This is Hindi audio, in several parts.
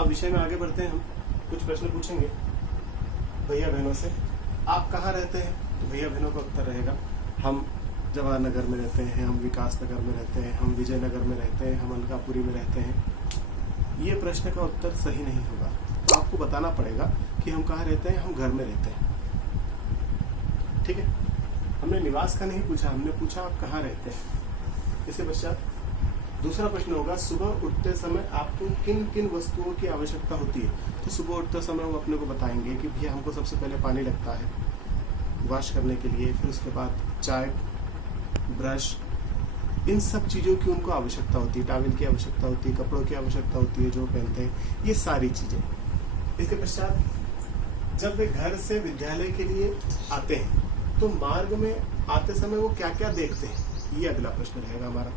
अब विषय में आगे बढ़ते हैं। हम कुछ प्रश्न पूछेंगे भैया बहनों से। आप कहाँ रहते हैं? तो भैया बहनों का उत्तर रहेगा हम जवाहर नगर में रहते हैं, हम विकास नगर में रहते हैं, हम विजयनगर में रहते हैं, हम अलकापुरी में रहते हैं। ये प्रश्न का उत्तर सही नहीं होगा। तो आपको बताना पड़ेगा कि हम कहाँ रहते हैं। हम घर में रहते हैं, ठीक है। हमने निवास का नहीं पूछा, हमने पूछा आप कहाँ रहते हैं। इसके पश्चात दूसरा प्रश्न होगा सुबह उठते समय आपको किन किन वस्तुओं की आवश्यकता होती है। तो सुबह उठते समय वो अपने को बताएंगे कि भैया हमको सबसे पहले पानी लगता है वॉश करने के लिए, फिर उसके बाद चाय, ब्रश, इन सब चीज़ों की उनको आवश्यकता होती है। टॉवल की आवश्यकता होती है, कपड़ों की आवश्यकता होती है जो पहनते हैं, ये सारी चीज़ें। इसके पश्चात जब वे घर से विद्यालय के लिए आते हैं तो मार्ग में आते समय वो क्या क्या देखते हैं, ये अगला प्रश्न रहेगा हमारा।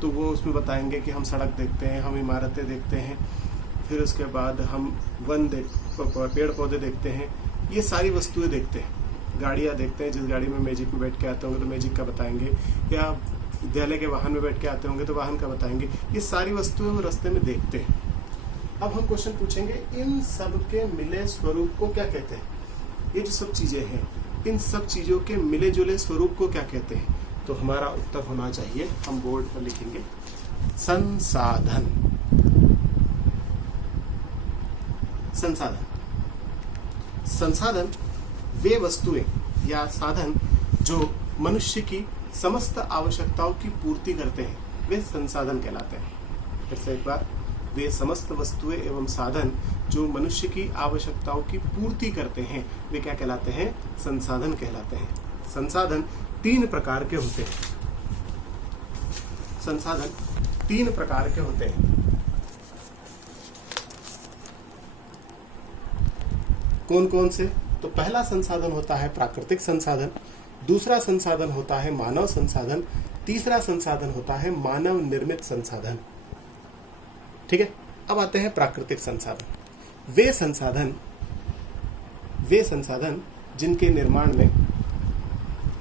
तो वो उसमें बताएंगे कि हम सड़क देखते हैं, हम इमारतें देखते हैं, फिर उसके बाद हम पेड़ पौधे देखते हैं, ये सारी वस्तुएं देखते हैं। गाड़ियाँ देखते हैं, जिस गाड़ी में मैजिक में बैठ के आते होंगे तो मैजिक का बताएंगे, या विद्यालय के वाहन में बैठ के आते होंगे तो वाहन का बताएंगे। ये सारी वस्तुएं वो रास्ते में देखते हैं। अब हम क्वेश्चन पूछेंगे इन सब के मिले स्वरूप को क्या कहते हैं। ये जो सब चीजें हैं, इन सब चीजों के मिले जुले स्वरूप को क्या कहते हैं। तो हमारा उत्तर होना चाहिए, हम बोर्ड पर लिखेंगे संसाधन। संसाधन संसाधन वे वस्तुएं या साधन जो मनुष्य की समस्त आवश्यकताओं की पूर्ति करते हैं, वे संसाधन कहलाते हैं। फिर से एक बार, वे समस्त वस्तुएं एवं साधन जो मनुष्य की आवश्यकताओं की पूर्ति करते हैं, वे क्या कहलाते हैं? संसाधन कहलाते हैं। संसाधन तीन प्रकार के होते हैं। संसाधन तीन प्रकार के होते हैं। कौन कौन से? तो पहला संसाधन होता है प्राकृतिक संसाधन, दूसरा संसाधन होता है मानव संसाधन, तीसरा संसाधन होता है मानव निर्मित संसाधन। ठीक है। अब आते हैं प्राकृतिक संसाधन। वे संसाधन जिनके निर्माण में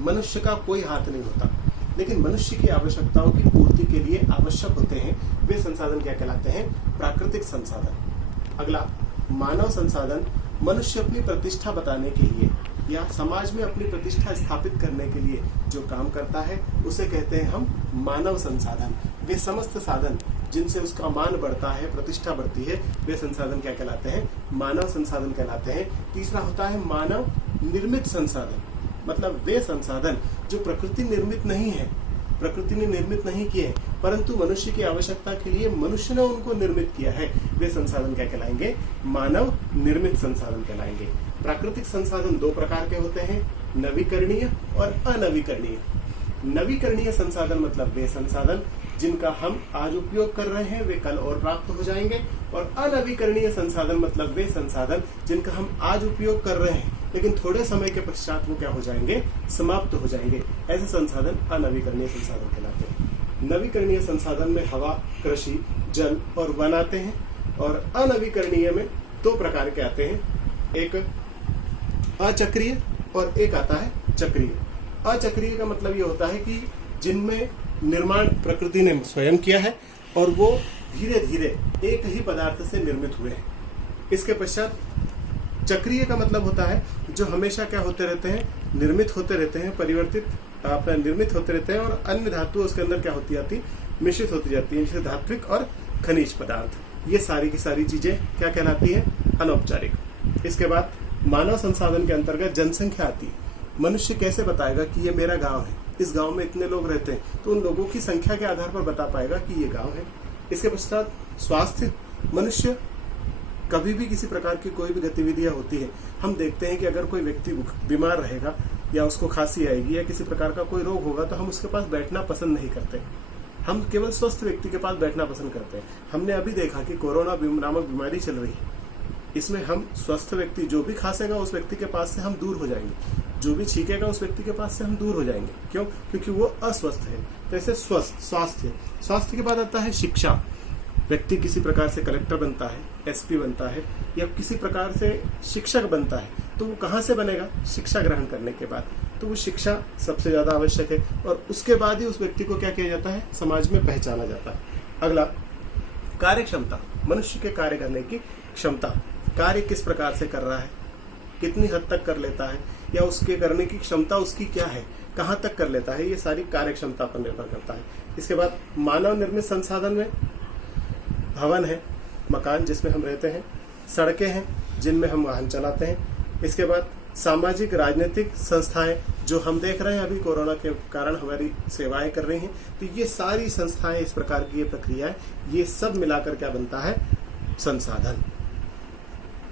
मनुष्य का कोई हाथ नहीं होता, लेकिन मनुष्य की आवश्यकताओं की पूर्ति के लिए आवश्यक होते हैं, वे संसाधन क्या कहलाते हैं? प्राकृतिक संसाधन। अगला मानव संसाधन, मनुष्य अपनी प्रतिष्ठा बताने के लिए या समाज में अपनी प्रतिष्ठा स्थापित करने के लिए जो काम करता है, उसे कहते हैं हम मानव संसाधन। वे समस्त साधन जिनसे उसका मान बढ़ता है, प्रतिष्ठा बढ़ती है, वे संसाधन क्या कहलाते हैं? मानव संसाधन कहलाते हैं। तीसरा होता है मानव निर्मित संसाधन, मतलब वे संसाधन जो प्रकृति निर्मित नहीं है, प्रकृति ने निर्मित नहीं किए, परंतु मनुष्य की आवश्यकता के लिए मनुष्य ने उनको निर्मित किया है, वे संसाधन क्या कहलाएंगे? मानव निर्मित संसाधन कहलाएंगे। प्राकृतिक संसाधन दो प्रकार के होते हैं, नवीकरणीय और अनवीकरणीय। नवीकरणीय संसाधन मतलब वे संसाधन जिनका हम आज उपयोग कर रहे हैं, वे कल और प्राप्त हो जाएंगे। और अनवीकरणीय संसाधन मतलब वे संसाधन जिनका हम आज उपयोग कर रहे हैं, लेकिन थोड़े समय के पश्चात वो क्या हो जाएंगे? समाप्त हो जाएंगे। ऐसे संसाधन अनवीकरणीय संसाधन कहलाते हैं। नवीकरणीय संसाधन में हवा, कृषि, जल और वन आते हैं, और अनवीकरणीय में दो प्रकार के आते हैं, एक अचक्रीय और एक आता है चक्रीय। अचक्रीय का मतलब ये होता है कि जिनमें निर्माण प्रकृति ने स्वयं किया है और वो धीरे धीरे एक ही पदार्थ से निर्मित हुए हैं। इसके पश्चात चक्रीय का मतलब होता है जो हमेशा क्या होते रहते हैं? निर्मित होते रहते हैं, परिवर्तित अपना निर्मित होते रहते हैं, और अन्य धातु उसके अंदर क्या होती जाती? मिश्रित होती जाती है, जैसे धात्विक और खनिज पदार्थ। ये सारी की सारी चीजें क्या कहलाती है? अनौपचारिक। इसके बाद मानव संसाधन के अंतर्गत जनसंख्या आती है। मनुष्य कैसे बताएगा कि ये मेरा गांव है, इस गांव में इतने लोग रहते हैं, तो उन लोगों की संख्या के आधार पर बता पाएगा कि ये गांव है। इसके पश्चात स्वास्थ्य, मनुष्य कभी भी किसी प्रकार की कोई भी गतिविधियां होती है, हम देखते हैं कि अगर कोई व्यक्ति बीमार रहेगा या उसको खांसी आएगी या किसी प्रकार का कोई रोग होगा, तो हम उसके पास बैठना पसंद नहीं करते, हम केवल स्वस्थ व्यक्ति के पास बैठना पसंद करते हैं। हमने अभी देखा कि कोरोना नामक बीमारी चल रही है, इसमें हम स्वस्थ व्यक्ति, जो भी खांसेगा उस व्यक्ति के पास से हम दूर हो जाएंगे, जो भी छींकेगा उस व्यक्ति के पास से हम दूर हो जाएंगे। क्यों? क्योंकि वो अस्वस्थ है। तो ऐसे स्वास्थ्य के बाद आता है शिक्षा। व्यक्ति किसी प्रकार से कलेक्टर बनता है, एसपी बनता है, या किसी प्रकार से शिक्षक बनता है, तो वो कहाँ से बनेगा? शिक्षा ग्रहण करने के बाद। तो वो शिक्षा सबसे ज्यादा आवश्यक है, और उसके बाद ही उस व्यक्ति को क्या किया जाता है? समाज में पहचाना जाता है। अगला कार्यक्षमता। मनुष्य के कार्य करने की क्षमता, कार्य किस प्रकार से कर रहा है, कितनी हद तक कर लेता है, या उसके करने की क्षमता उसकी क्या है, कहाँ तक कर लेता है, ये सारी कार्य क्षमता पर निर्भर करता है। इसके बाद मानव निर्मित संसाधन में भवन है, मकान जिसमें हम रहते हैं, सड़कें हैं जिनमें हम वाहन चलाते हैं। इसके बाद सामाजिक राजनीतिक संस्थाएं जो हम देख रहे हैं अभी कोरोना के कारण हमारी सेवाएं कर रही हैं, तो ये सारी संस्थाएं, इस प्रकार की ये प्रक्रियाएं, ये सब मिलाकर क्या बनता है, संसाधन।